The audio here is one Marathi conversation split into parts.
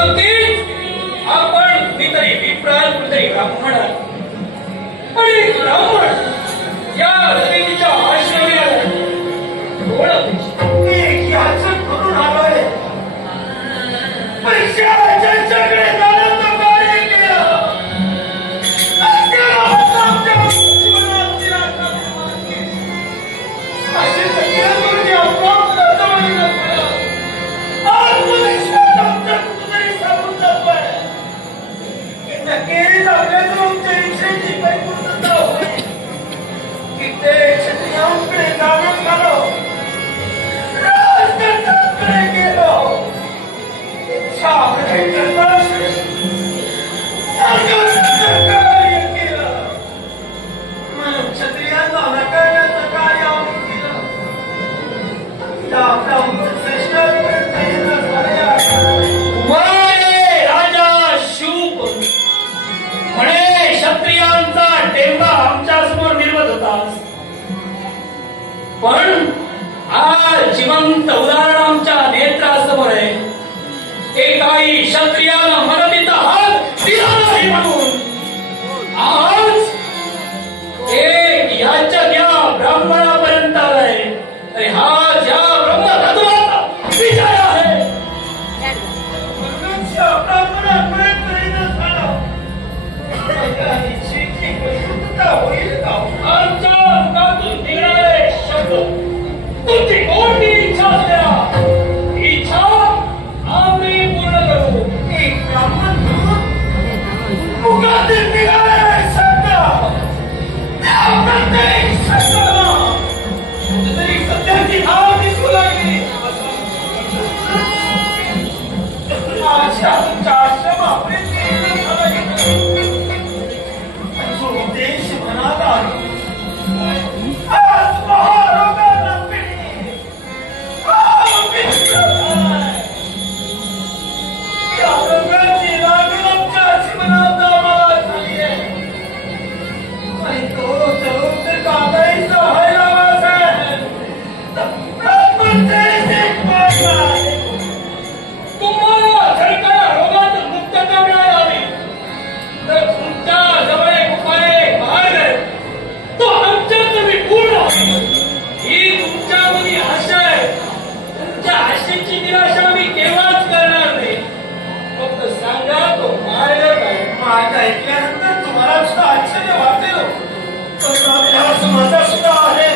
नक्कीच आपण मी तरी विप्राल कुठेतरी ब्राह्मण आणि ब्राह्मण या रतीच्या आश्रमी याचक करून आलोय पैशाच्याकडे जाण्याचं कार्य केलं असे सगळे अप्राप्त आत्मविश्वास आमच्या कुठेतरी सांगून जातोय नक्कीच आपल्या तुमच्या इच्छेची परिपूर्णता होईल कित्येक क्षत्रियांकडे जाणून आलो राजकारणाकडे गेलो इच्छा कार्य केलं म्हणून क्षत्रियांना नकारण्याचं कार्य आम्ही केलं राजा शूप म्हणे क्षत्रियांचा टेंबा आमच्या समोर निर्मत होता पण आज जिवंत उदाहरण आमच्या नेत्रासमोर आहे एकाही क्षत्रियाला मदतीचा हात दिला नाही म्हणून आज एक याचक या ब्राह्मणापर्यंत आलाय आणि हा ज्या ब्रह्मतत्वाचा विजय आहे मनुष्य ब्राह्मणापर्यंत झाला होईल का आमच्या मुखातून निघणारे शब्द तुमची कोणती इच्छा असल्या इच्छा आम्ही पूर्ण करू एक ब्राह्मण मुखातील निघाले शब्द त्या प्रत्येक शब्दाला कुठेतरी सत्याची धाव दिसू लागली माझ्या तुमच्या आश्रमापर्यंत जो उद्देश मनात आला आज महारोगाला पिढी या रोगाची लागण आमच्या जीवनात आम्हाला झाली आहे आणि तो जरूर ते काढायचा व्हायला असेल तर ब्रह्मचर्य एक मार्ग आहे तुम्हाला जर का या रोगातून मुक्तता मिळावी तर तुमच्या जवळ एक उपाय एक मार्ग आहे तो आमच्यात तुम्ही पूर्ण होईल ही तुमच्यामध्ये आशा आहे तुमच्या आशेची निराशा आम्ही केव्हाच करणार नाही फक्त सांगा तो मार्ग काय मार्ग ऐकल्यानंतर तुम्हाला सुद्धा आश्चर्य वाटेल पण आपल्याला समाजा सुद्धा आहे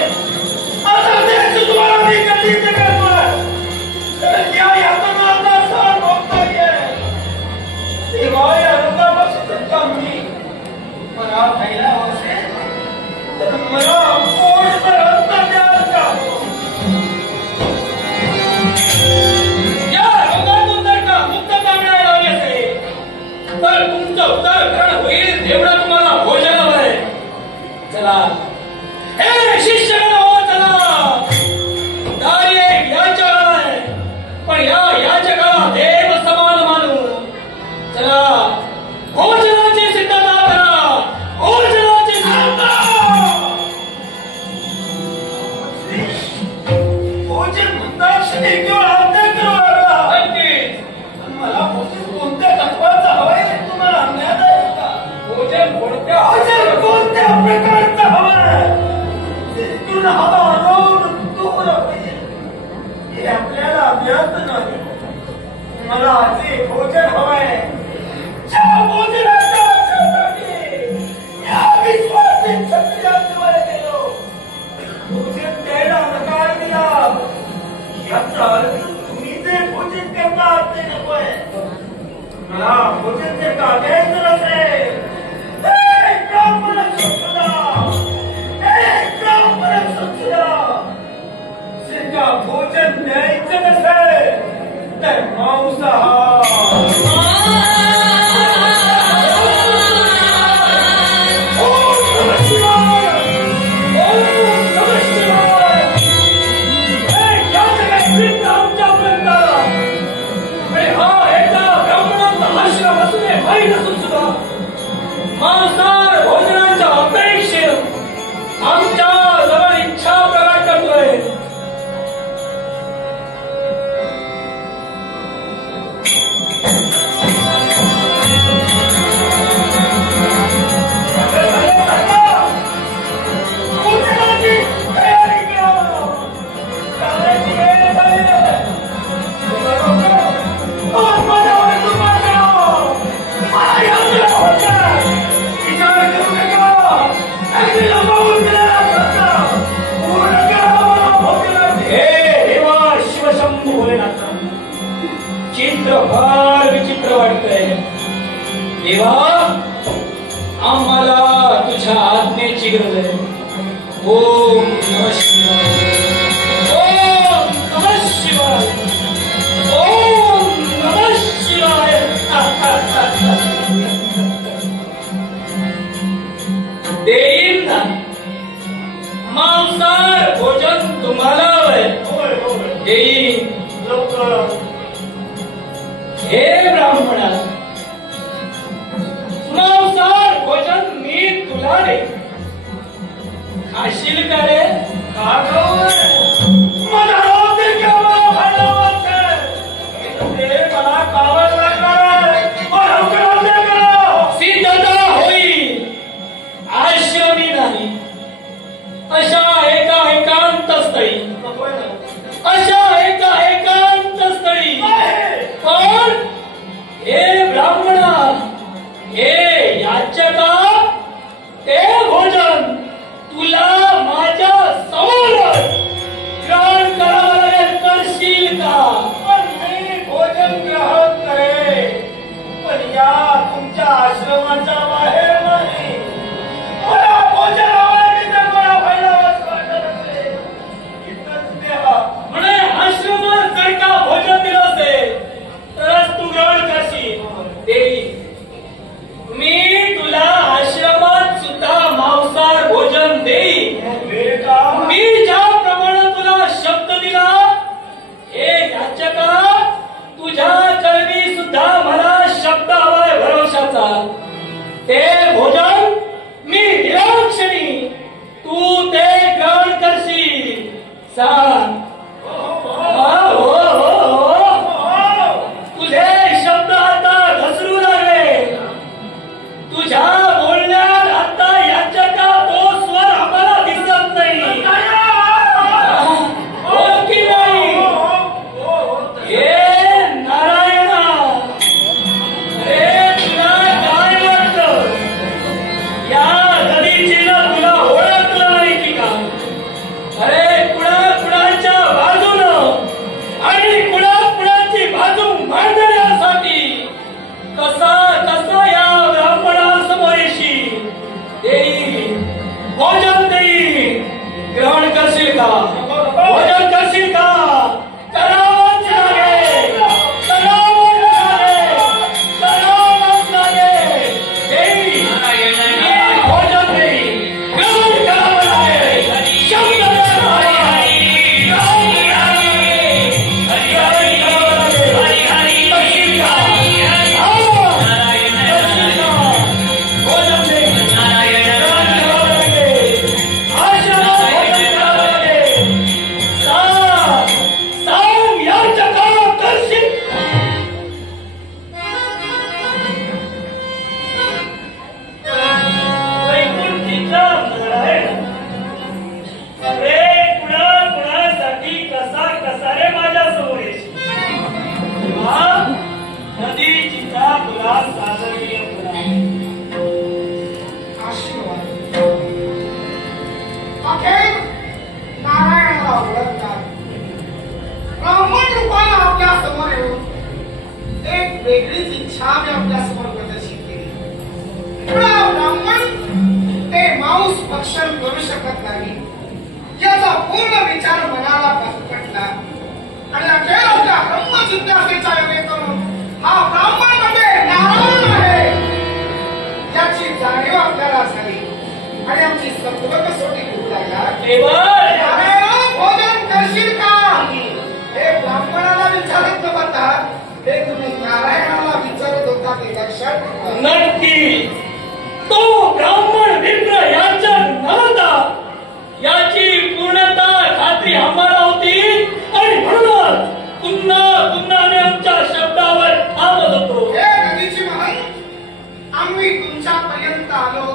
आता त्याची तुम्हाला मी कधी ते करणार तर या यातनाचा सहन होत नाहीये तेव्हा या रोगापासून कमी मला खायला असेल तर मला पोट भरत द्याल का या रोगातून जर का मुक्तता मिळायला हवी असेल तर तुमचं उदाहरण होईल तेवढं तुम्हाला भोजन हवंय चला हे शिष्य हो चला कार्य एक याचक आहे पण या याचकाला देव समान मानू चला भोजनाची सिद्धता करा भोजनाची भोजन म्हणतात श्री केवळ आज्ञा करू लागला मला भोजन कोणत्या तत्वाचं हवंय हे तुम्हाला ज्ञान आहे का भोजन कोणत्या भोजन कोणत्या प्रकारचं हवं तिथून हवा रोग दूर होईल हे आपल्याला ज्ञात नाही मला जे भोजन हवंय ज्या भोजनाच्या आशेसाठी या विश्वासी क्षत्रियांजवळ गेलो भोजन द्यायला नकार दिला याचा अर्थ तुम्ही जे भोजन करतात ते नकोय मला भोजन जर का द्यायचं नसेल ब्राह्मण का भोजन द्यायचं नसेल तर मांसाहार मांसाहार भोजनाच्या अपेक्षेत आमच्या जवळ इच्छा प्रकट करतोय देवा आम्हाला तुझ्या आज्ञेची गरज आहे. ओम नमः शिवाय. ओम नमः शिवाय. ओम नमः शिवाय. देईन ना मांसाहार भोजन तुम्हाला देईन. हे ब्राह्मणा मांसाहार भोजन मी तुला दे. खाशील का रे? मला होते केव्हा फायदा वाटतंय. मला कावड लागणार सिद्धता होईल. आश्रमी नाही अशा एकांत स्थळी पण हे ब्राह्मणा हे याचका ते भोजन तुला माझ्या समोर ग्रहण करावं लागेल. करशील का? मी भोजन ग्रहण करेन पण या तुमच्या आश्रमाच्या बाहेर नाही. मला भोजन आवडते तर मला फायदा वाटत असेल इथंच द्या. म्हणे आश्रमात जर का भोजन दिलं असेल तरच तू ग्रहण करशील. देई मी तुला आश्रमात सुद्धा मांसाहार भोजन देईन. मी ज्याप्रमाणे तुला शब्द दिला हे याचका तुझ्या चरणी सुद्धा मला शब्द हवाय भरोशाचा. ते भोजन मी दिल्या क्षणी तू ते ग्रहण करशील. सांग. तुझे शब्द आता घसरू लागले. तुझ्या बोलण्यात आता याचका तो स्वर आम्हाला दिसत नाही. बोल की नाही? हे नारायणा अरे तुला काय वाटतं? या नदीचीला तुला ओळखलं नाही की का? अरे कुणाच्या बाजूनं आणि कुणाची बाजू मांडण्यासाठी कसा या ब्राह्मणासमोर येशील. देई भोजन देई. ग्रहण करशील का? भोजन करशील का? करावंच लागेल. देई भोजन देई. ग्रहण करावं लागेल. शब्द वेगळीच इच्छा मी आपल्यासमोर प्रदर्शित केली. ब्राह्मण ते मांस भक्षण करू शकत नाही याचा पूर्ण विचार मनाला पटला आणि अखेर आपल्या ब्रह्मजिज्ञासेचा योगे करून हा ब्राह्मण म्हणजे नारायण आहे याची जाणीव आपल्याला झाली आणि आमची सत्व कसोटी घेऊ लागला. नारायण भोजन करशील का हे ब्राह्मणाला विचारत न बघता हे तुम्ही नारायणाला विचारत होता ते लक्षात नक्की तो ब्राह्मण विप्र याच्या नव्हता याची पूर्णता खात्री आम्हाला होती आणि म्हणूनच पुन्हा आमच्या शब्दावर थांबत होतो. हे नदीची महान आम्ही तुमच्यापर्यंत आलो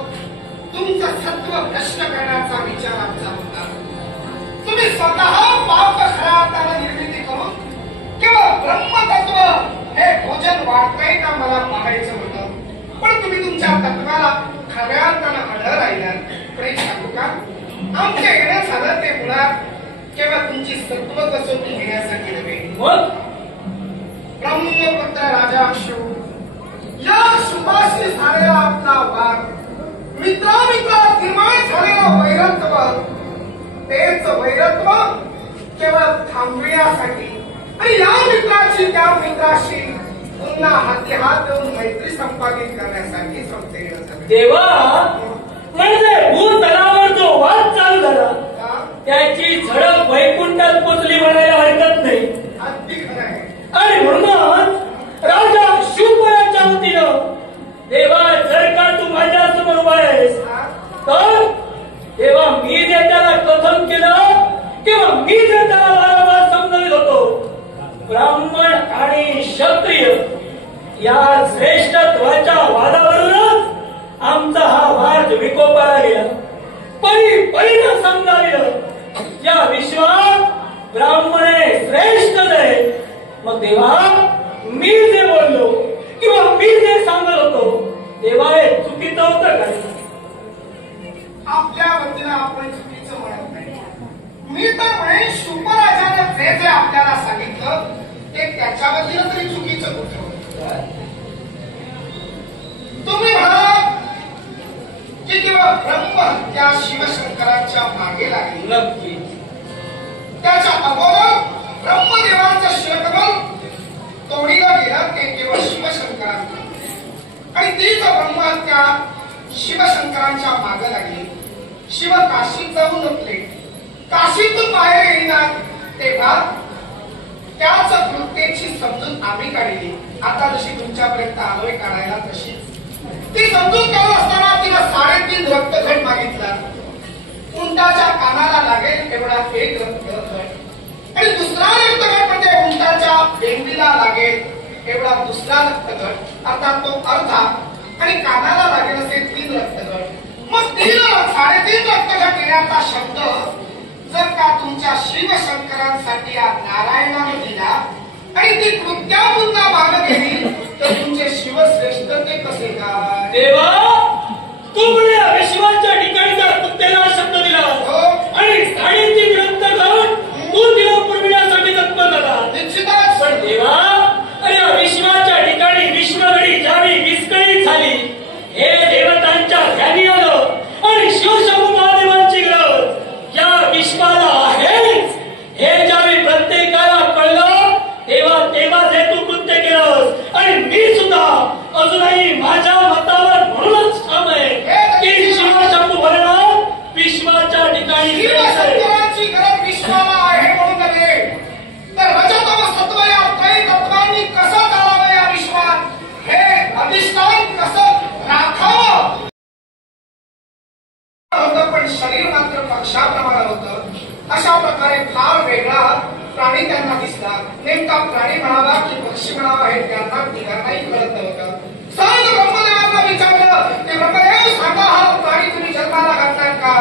तुमचं सत्व नष्ट करण्याचा विचार आमचा होता. तुम्ही स्वतः पाप खराताला निर्मिती करून किंवा ब्रह्मतत्व हे भोजन वाढताय का मला पाहायचं होतं पण तुम्ही तुमच्या तत्वाला खऱ्या अर्थानं अडळ राहिला. पण सांगू का आमच्या येण्यात झालं ते मुळात केवळ तुमची सत्व कसोटी घेण्यासाठी नव्हे. मग ब्रह्मपुत्र राजा या शुभाशी झालेला आपला वाद, मित्रामित्रात निर्माण झालेलं वैरत्व, तेच वैरत्व केवळ थांबविण्यासाठी आणि या मित्राची त्या मित्राशी पुन्हा हाती हात देऊन मैत्री संपादित करण्यासाठी संपते. देवा, म्हणजे भूतलावर जो वाद चालू झाला त्याची झडप वैकुंठात पोचली म्हणायला हरकत नाही. अगदी खरं आहे. आणि म्हणून राजा शिवपुराच्या वतीनं देवा, जर का तू माझ्या समोर उभा आहेस तर तेव्हा मी जे त्याला कथन केलं किंवा मी जे त्याला वारंवार समजवित होतो, ब्राह्मण आणि क्षत्रिय या श्रेष्ठत्वाच्या वादावरूनच आमचा हा वाद विकोपाला गेला. परिणा समजाविलं या विश्वात ब्राह्मणे श्रेष्ठच आहे. मग देवा, मी जे बोललो किंवा मी जे सांगत होतो तेव्हा हे चुकीचं होतं काय? आपल्या वतीनं आपण चुकीचं म्हणत नाही. मी तर म्हणे शुभराजानं जे जे आपल्याला सांगितलं ते त्याच्या वतीनं तरी चुकीचं होतं. तुम्ही म्हणालात की किंवा ब्रह्म त्या शिवशंकरांच्या मागे लागली. नक्की. त्याच्या अगोदर ब्रह्मदेवांचं शिरकमल तोडीला गेलं ते केवळ शिवशंकरांना, आणि तीच ब्रह्मा त्या शिवशंकरांच्या मागे लागली. शिव काशीत जाऊन लपले. काशीतून बाहेर येणार तेव्हा त्याच कृत्येची समजून आम्ही काढली. आता जशी तुमच्यापर्यंत आलोय काढायला तशी ती समजून काढत असताना तिला 3.5 रक्तघट मागितला. उंटाच्या कानाला लागेल एवढा एक रक्तघट आणि दुसरा रक्तघट म्हणजे उंटाच्या भेंडीला लागेल एवढा दुसरा रक्तघट, अर्थात तो अर्धा, आणि कानाला लागेल असे 3 रक्तघट. मग 3.5 रक्तघट येण्याचा शब्द जर का तुमच्या शिवशंकरांसाठी या नारायणाने दिला आणि ती कृत्या पुन्हा मागं गेली तर तुमचे शिवश्रेष्ठ ते कसे काय? देवा, तू या विश्वाच्या ठिकाणी त्या कुत्त्याला शब्द दिला आणि 3.5 रक्तघट तू तिला पुरविण्यासाठी तत्पर झाला. निश्चितच. पण देवा, या विश्वाच्या ठिकाणी विश्वगडी ज्यावेळी विस्कळीत झाली, हे देवतांच्या ध्यानी आलं आणि शिवशंभू महादेवांची गरज या विश्वाला आहेच हे ज्यावेळी प्रत्येकाला कळलं तेव्हा हे तू कृत्य केलंस. आणि मी सुद्धा अजूनही माझ्या मतावर म्हणूनच ठाम आहे की शिवशंभू भरणं विश्वाच्या ठिकाणी शिवशंकरांची गरज विश्वाला आहे म्हणून नव्हे तर रजतम सत्व या त्रय तत्वांनी कसं चालावं या विश्वात हे अधिष्ठान कसं राखावं होतं. पण शरीर मात्र पक्षाप्रमाणे होतं. अशा प्रकारे फार वेगळा प्राणी त्यांना दिसला. नेमका प्राणी म्हणावा की पक्षी म्हणावा हे त्यांना तिघांनाही कळत नव्हतं. सहज ब्रह्मदेवांना विचारलं ते ब्रह्मदेव सांगा, हा प्राणी तुम्ही जन्माला घातलाय का?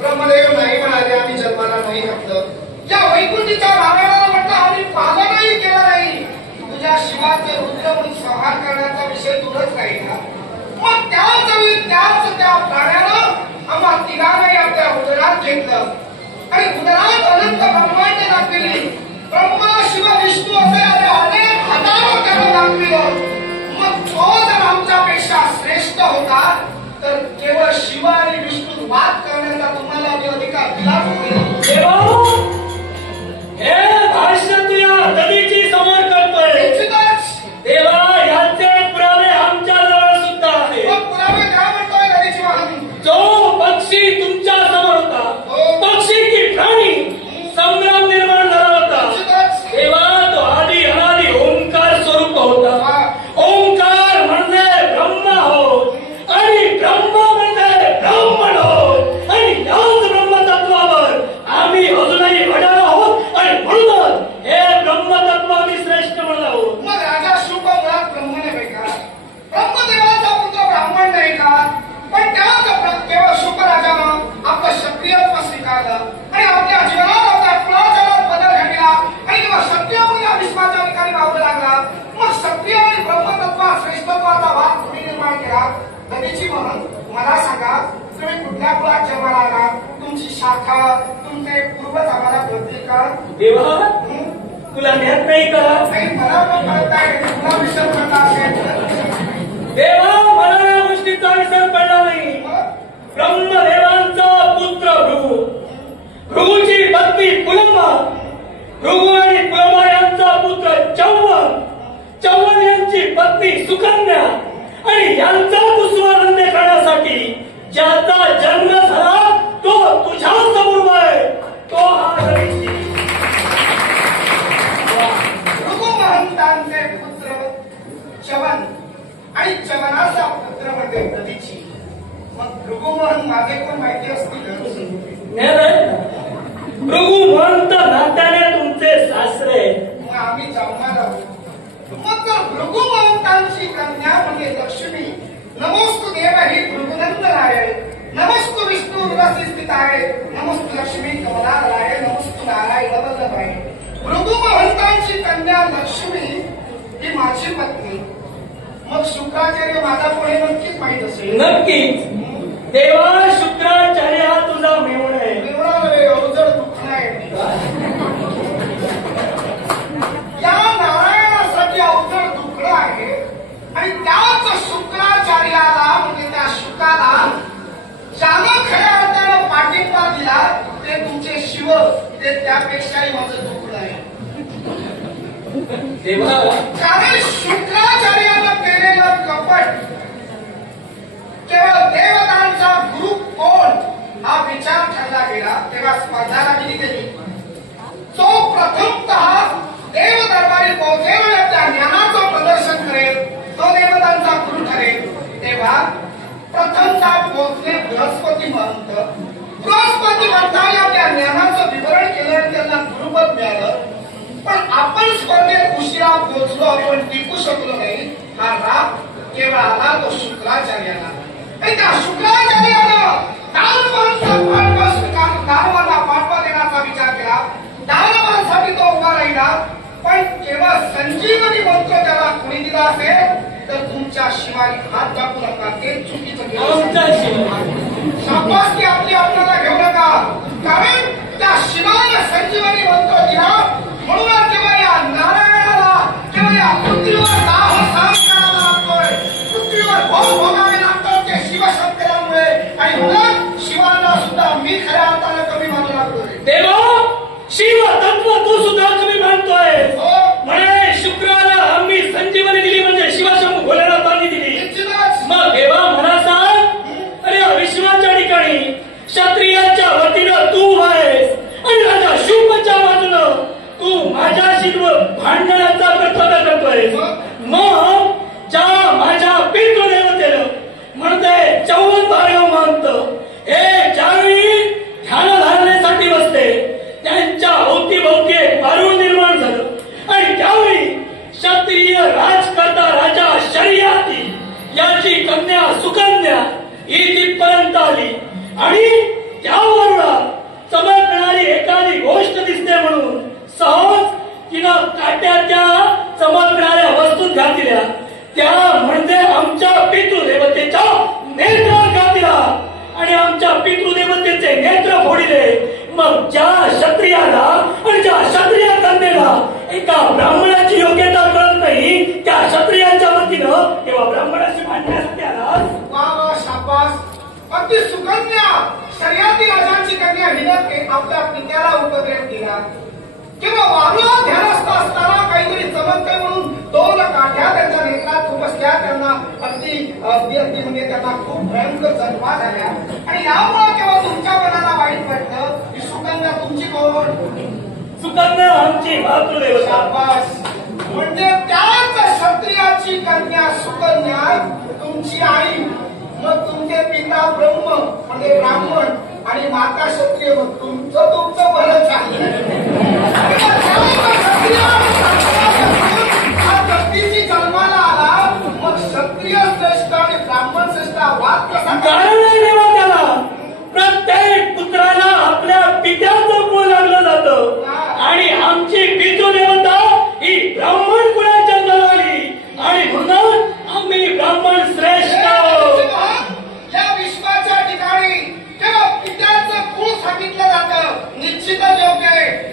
ब्रह्मदेव नाही म्हणाले, आम्ही जन्माला नाही घातलं. या वैकुंठीच्या नारायणाला म्हटलं आम्ही पालनही केलं नाही. तुझ्या शिवाचे रुद्र म्हणून संहार करण्याचा विषय दूरच नाही का? मग त्याच त्या प्राण्यानं आम्हा तिघांनाही आपल्या उदरात घेतलं आणि उदरात अनंत ब्रह्मांड दाखविली. ब्रह्मा शिव विष्णू असे अनेक हजारो त्यांना दाखविलं. मग तो जर आमच्यापेक्षा श्रेष्ठ होता तर केवळ शिव आणि विष्णू वाद करण्याचा तुम्हाला अधिकार दिला देवा, हे भाष्य तू या नदीची समोर करतोय. निश्चितच. देवा, याचे पुरावे आमच्या जवळ सुद्धा आहे. मग पुरावे काय म्हणतोय नदीची वाहन? जो पक्षी तुमच्या समोर होता, पक्षी की प्राणी संग्राम निर्माण झाला होता, तेव्हा तो आधी अनादी ओंकार स्वरूप होता. ओंकार म्हणजे ब्रह्म होत आणि ब्रह्म म्हणजे ब्राह्मण होत आणि याच ब्रह्मतत्वावर आम्ही अजूनही अडाळ आहोत आणि म्हणूनच हे ब्रह्मतत्व आम्ही श्रेष्ठ म्हणत आहोत. मग राजा शुभ मुळात ब्रह्म नव्हे का? ब्रह्मदेवाचा पुत्र ब्राह्मण नाही का? पण त्याच केवळ शुभ राजानं आपलं क्षत्रियत्व स्वीकारलं आणि आपल्या जीवनात आपल्या कुळाचारात बदल घडला आणि किंवा क्षत्रिय म्हणून या विश्वाच्या ठिकाणी राहू लागला. मग क्षत्रिय आणि ब्रह्मतत्वात श्रेष्ठत्वाचा वाद तुम्ही निर्माण केला. नदीची म्हणून मला सांगा, तुम्ही कुठल्या कुळात जन्माला आला? तुमची शाखा, तुमचे पूर्वज आम्हाला कळतील का? देवा, तुला ज्ञात नाही का? नाही, मला पण कळत आहे. तुला विषय कळला असेल देवा मला या गोष्टीचा विसर पडला नाही. ब्रह्मदेवांचा पुत्र भृगू, भृगूची पत्नी पुलंबा, भृगू आणि पुलंबा यांचा पुत्र चौवन, चौवन यांची पत्नी सुकन्या आणि यांचा कुसुमानंद करण्यासाठी ज्याचा जन्म झाला तो तुझ्या समोर आहे, तो हा ऋषी. भृगू महंतांचे पुत्र च्यवन आणि च्यवनाचा पुत्र म्हणजे दधीची. मग भृगू महंत माझे कोण माहिती असतील? भृगू महंत नात्याने तुमचे सासरे. मग आम्ही जाणार आहोत. मग जर भृगू महंतांची कन्या म्हणजे लक्ष्मी, नमोस्तु देव ही भृगुनंदनाय, नमस्तु विष्णू विलासिस्थिताय, नमस्तु लक्ष्मी कमलालयाय, नमस्तु नारायण वल्लभाय. भृगू महंतांची कन्या लक्ष्मी ही माझी पत्नी. मग शुक्राचार्य माझा कोणी नक्कीच माहित असेल. नक्कीच. देवा शुक्राचार्य हा तुझा मेवण आहे. अवजड दुःख नाही. या नारायणासाठी अवजड दुःख आहे आणि त्याच शुक्राचार्याला म्हणजे त्या शुकाला ज्यानं खऱ्या अर्थानं पाठिंबा दिला ते तुमचे शिव, ते त्यापेक्षाही माझं दुःख नाही. देवा कारण शुक्राचार्यानं केलेलं कपट केवळ देवतांचा गुरु कोण हा विचार ठरला गेला. तेव्हा स्पर्धा लागली गेली. जो प्रथमतः देव दरबारी पोहोचेल या त्या ज्ञानाचं प्रदर्शन करेल तो देवतांचा गुरु ठरेल. तेव्हा प्रथमतः पोहोचले बृहस्पती महंत. बृहस्पती महंताला त्या ज्ञानाचं विवरण केलं आणि त्यांना गुरुपद मिळालं. पण आपण स्पर्धेत उशिरा पोहोचलो, आपण टिकू शकलो नाही. हा राग केवळ आला तो शुक्राचार्याला. आणि त्या शुक्राचार्यानं दानवांना पाठवा देण्याचा विचार केला. दानवांसाठी तो उभा राहिला. पण केवळ संजीवनी मंत्र त्याला कोणी दिला असेल तर तुमच्या शिवाय हात टाकू नका, ते चुकीचं केलं. शाबासकी आपली आपल्याला घेऊ नका. कारण त्या शिवाने संजीवनी मंत्र दिला म्हणून केवळ या नारायणाला केवळ या पृथ्वीवर दाह सहन करावा लागतोय, पृथ्वीवर भोग भोगावे लागतात ते शिवशक्तीमुळे. आणि म्हणून शिवाला सुद्धा मी खऱ्या अर्थानं कमी मानू लागतोय. देवा शिव तत्व तू सुद्धा कमी मानतोय. म्हणे शुक्राला आम्ही संजीवनी दिली म्हणजे शिवाशंभू भोलेनाथांनी दिली. मग देवा म्हणा सांग, अरे विश्वाच्या ठिकाणी क्षत्रियाच्या वतीनं तू आहेस आणि राजा शुभच्या बाजूनं तू माझ्याशी भांडणाचा कर्तव्य करतोय. मग ज्या माझ्या पितृदेवतेनं म्हणते चौवन भार्गव मानत हे ज्यावेळी ध्यान धारणेसाठी बसते त्यांच्या अवतीभोवती एक वारुळ निर्माण झालं आणि त्यावेळी क्षत्रिय राजकर्ता राजा शर्यती याची कन्या सुकन्या ही तिथपर्यंत आली आणि त्या वारुळात चमकणारी एखादी गोष्ट दिसते म्हणून सहज तिनं काट्याच्या चमकणाऱ्या वस्तू घातल्या. त्या म्हणजे आमच्या पितृदेवतेच्या नेत्रात घातल्या आणि आमच्या पितृदेवतेचे नेत्र फोडिले. मग ज्या क्षत्रियाला आणि ज्या क्षत्रिय कन्येला एका ब्राह्मणाची योग्यता कळत नाही त्या क्षत्रियांच्या वतीनं तेव्हा ब्राह्मणाची भांडण्यासाठी आला. वा वा शाबास. अगदी सुकन्या शर्यती राजांची कन्या हिने आपल्या पित्याला उपद्रेक दिला. किंवा वारुळात ध्यानस्थ असताना काहीतरी चमकते म्हणून दोन काठ्या त्यांच्या नेत्रात उपसल्या. त्यांना अगदी म्हणजे त्यांना खूप भयंकर जन्मा झाल्या आणि यामुळे केव्हा तुमच्या मनाला वाईट वाटतं की सुकन्या तुमची कोण? सुकन्या आमची मातृदेवता. शाबास. म्हणजे त्याच क्षत्रियाची कन्या सुकन्या तुमची आई. मग तुमचे पिता ब्रह्म म्हणजे ब्राह्मण आणि माता क्षत्रिय. मग तुमचं बरं चाललंय. व्यक्तीची जन्माला आला मग क्षत्रिय श्रेष्ठ आणि ब्राह्मण श्रेष्ठ वाद कसा? कारण देवा त्याला प्रत्येक पुत्राला आपल्या पित्याचं कुळ लागलं जातं आणि आमची पितृदेवता ही ब्राह्मण कुळाच्या जन्माला आली आणि म्हणून आम्ही ब्राह्मण श्रेष्ठ. या विश्वाच्या ठिकाणी जेव्हा पित्याचं कुळ सांगितलं जातं निश्चितच योग्य आहे.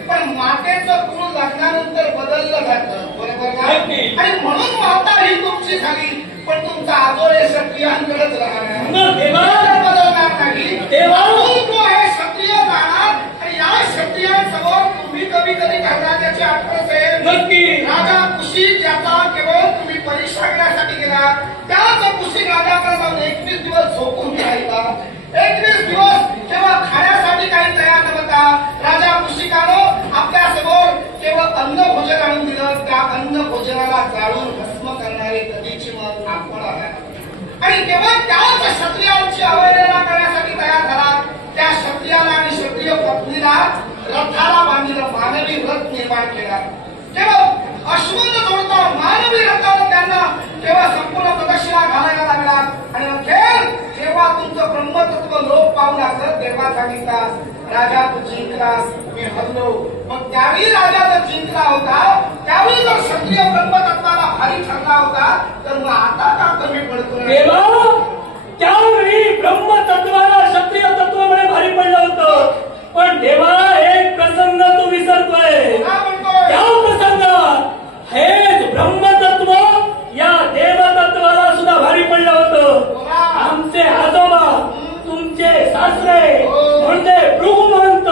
गोष्टीची आठवण असेल. नक्की. राजा कुशीक याचा केवळ तुम्ही परीक्षा घेण्यासाठी गेला. त्याच कुशीक राजाकडे जाऊन 21 दिवस झोपून राहिला. 21 दिवस केवळ खाण्यासाठी काही तयार नव्हता. राजा कुशिकानं आपल्या समोर केवळ अन्न भोजन आणून दिलं. त्या अन्न भोजनाला जाळून भस्म करणारे कधीची मग आपण आला आणि केवळ त्याच क्षत्रियांची अवहेलना करण्यासाठी तयार झाला. त्या क्षत्रियाला आणि क्षत्रिय पत्नीला रथाला बांधलेलं मानवी रथ निर्माण केला. केवळ अश्वथ जोडता मानवी रथाला त्यांना केवळ संपूर्ण प्रदक्षिणा घालायला लागला आणि अखेर जेव्हा तुमचं ब्रह्मतत्व लोप पाहू लागलं तेव्हा सांगितला राजा तू जिंकलास, मी हरलो. मग त्यावेळी राजा जर जिंकला होता, त्यावेळी जर क्षत्रिय ब्रह्मतत्वाला भारी ठरला होता, तर मग आता का कमी पडतोय? देवा, त्यावेळी ब्रह्मतत्वाला क्षत्रिय तत्वामुळे भारी पडलं होतं. पण देवा, एक प्रसंग तू विसरतोय. त्या प्रसंगात हेच ब्रह्मतत्व या देवतत्वाला सुद्धा भारी पडलं होतं. आमचे आजोबा, तुमचे सासरे म्हणजे भृगुमहंत,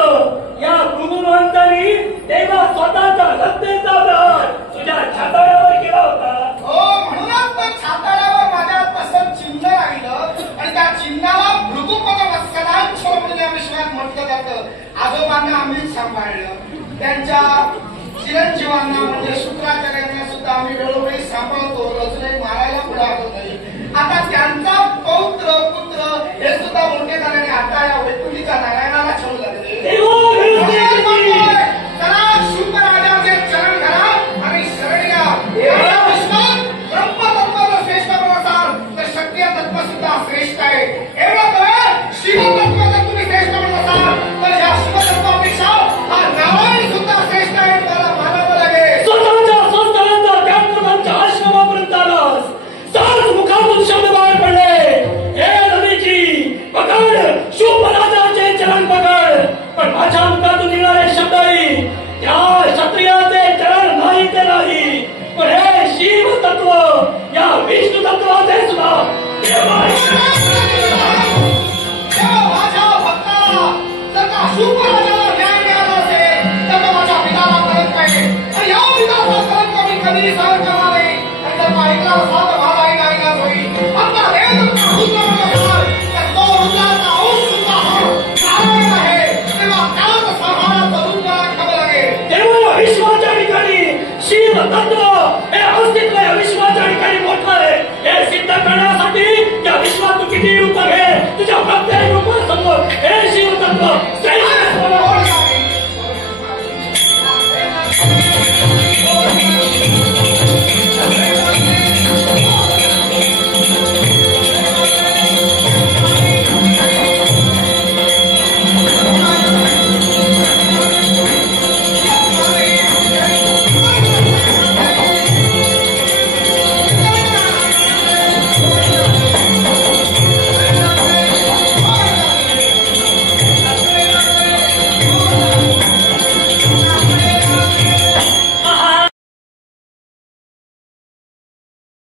या भृगुमहंतांनी तेव्हा स्वतःचा हत्येचा प्रहार तुझ्या छाताड्यावर केला होता. हो, म्हणूनच तर छाताड्यावर माझ्या तसं चिन्ह राहिलं आणि त्या चिन्हाला भृगुपद वत्सलांच म्हणून या विश्वात म्हटलं जातं. आजोबांना आम्हीच सांभाळलं. त्यांच्या चिरंजीवांना म्हणजे शुक्राचार्यांना सुद्धा आम्ही वेळोवेळी सांभाळतो. रजने मारायला पुढे आलो नाही. आता त्यांचा पौत्र पुत्र हे सुद्धा मोठे झाल्याने आता या वैकुंठीच्या नारायणाला छळू लागले. चला शुभराजाचे चरण घरा आणि शरण घ्या. या विश्वात ब्रह्मतत्व श्रेष्ठ असाल तर क्षत्रिय तत्व सुद्धा श्रेष्ठ आहे. एवढं कळलं, शिवतत्व जर तुम्ही श्रेष्ठ म्हणत असाल तर या शिवतत्वापेक्षा हा नारायण सुद्धा श्रेष्ठ आहे. मला मानावं लागेल. स्वतःच्या संस्थानांचा त्याग करून आमच्या आश्रमापर्यंत आलास. सात मुखातून शब्द बाहेर पडले, हे नदीची पकड, शुभराजाचे चरण पकड. पण माझ्या मुखातून निघणारे शब्दाई त्या क्षत्रियाचे चरण नाही ते नाही, पण हे शिव तत्व या विष्णू तत्वाचे सुद्धा. माझ्या भक्ताला जर का शुभराजाला न्याय मिळाला असेल तर तो माझ्या पिताला कळत नाही आणि या पिताचा कळत मी कधीही सहन करणार नाही. आणि जर का ऐकला असा तर माझाही नाईलाज होईल. आता हे जर का रुद्र असाल तर तो रुद्राचा अंश सुद्धा नारायण आहे. तेव्हा त्याच संहाराचं रुद्राला खावं लागेल. तेव्हा विश्वाच्या ठिकाणी शिव तत्व